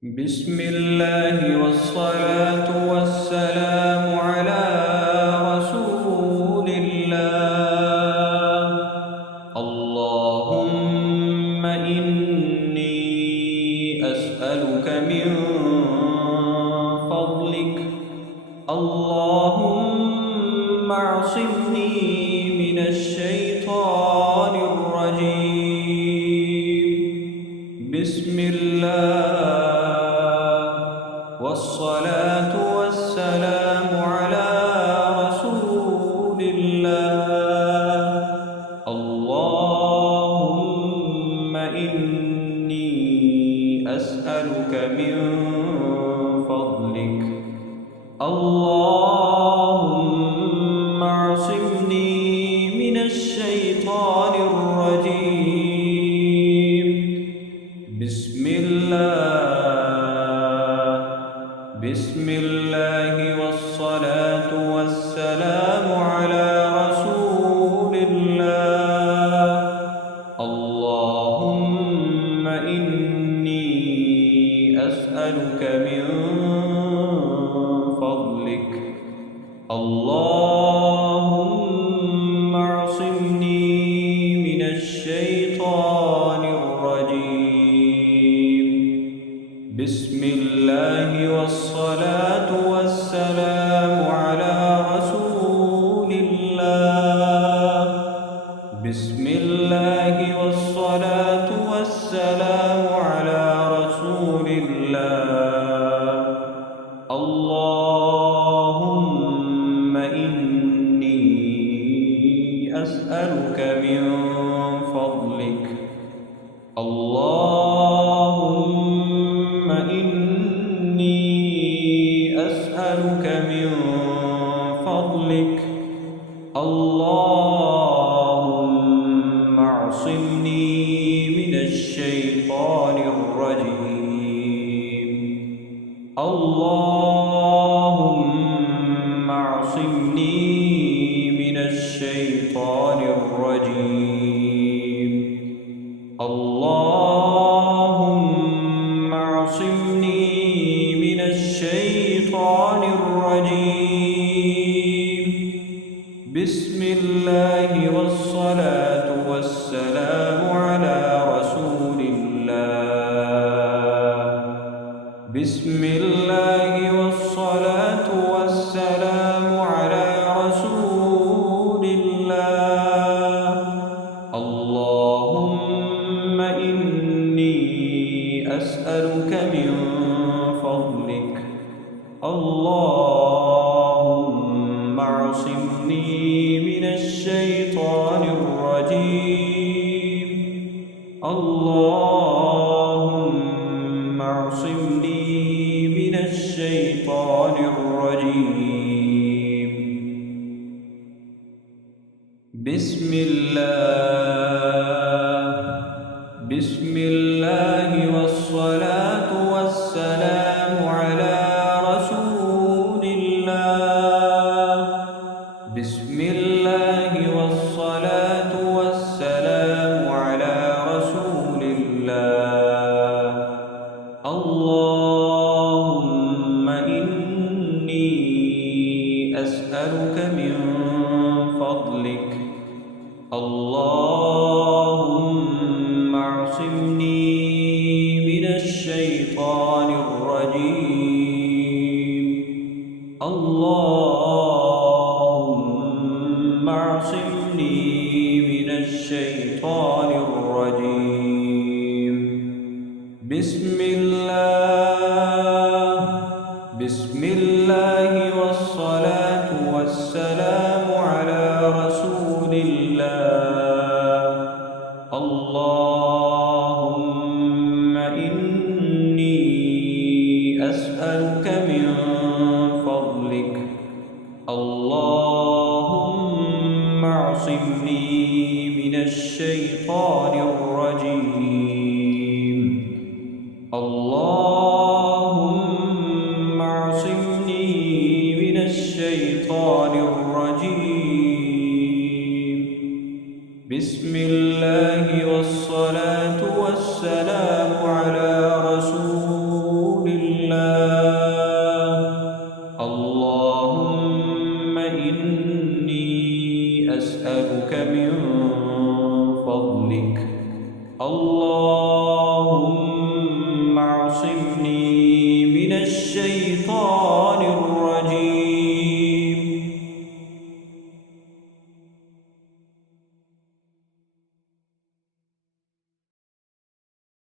بسم الله والصلاة والسلام على رسول الله. اللهم إني أسألك من فضلك. اللهم اعصمني من الشيطان الرجيم. بسم الله والصلاة والسلام على رسول الله. اللهم إني أسألك من فضلك. اللهم اعصمني من الشيطان الرجيم. بسم الله والصلاة والسلام على رسول الله. اللهم إني أسألك من فضلك. اللهم اعصمني من الشيطان الرجيم. بسم الله والصلاة والسلام على رسول الله. بسم الله والصلاة والسلام على رسول الله. اللهم إني أسألك من فضلك. اللهم إني أسألك من فضلك. اللهم اعصمني من الشيطان الرجيم. اللهم اعصمني من الشيطان الرجيم. اللهم اعصمني من الشيطان الرجيم. بسم الله والصلاة والسلام على رسول الله. بسم الله والصلاة والسلام على رسول الله. اللهم إني أسألك من فضلك. اللهم اعصمني من الشيطان الرجيم. اللهم اعصمني من الشيطان الرجيم. بسم الله والصلاة والسلام على رسول الله. بسم الله والصلاة والسلام على رسول الله. اللهم إني أسألك من فضلك. اللهم اعصمني من الشيطان الرجيم. اللهم اعصمني من الشيطان الرجيم. بسم الله والصلاة والسلام على رسول الله. اللهم إني أسألك من فضلك. اللهم اعصمني من الشيطان الرجيم. اللهم اعصمني من الشيطان الرجيم. بسم الله والصلاة والسلام على رسول من فضلك. اللهم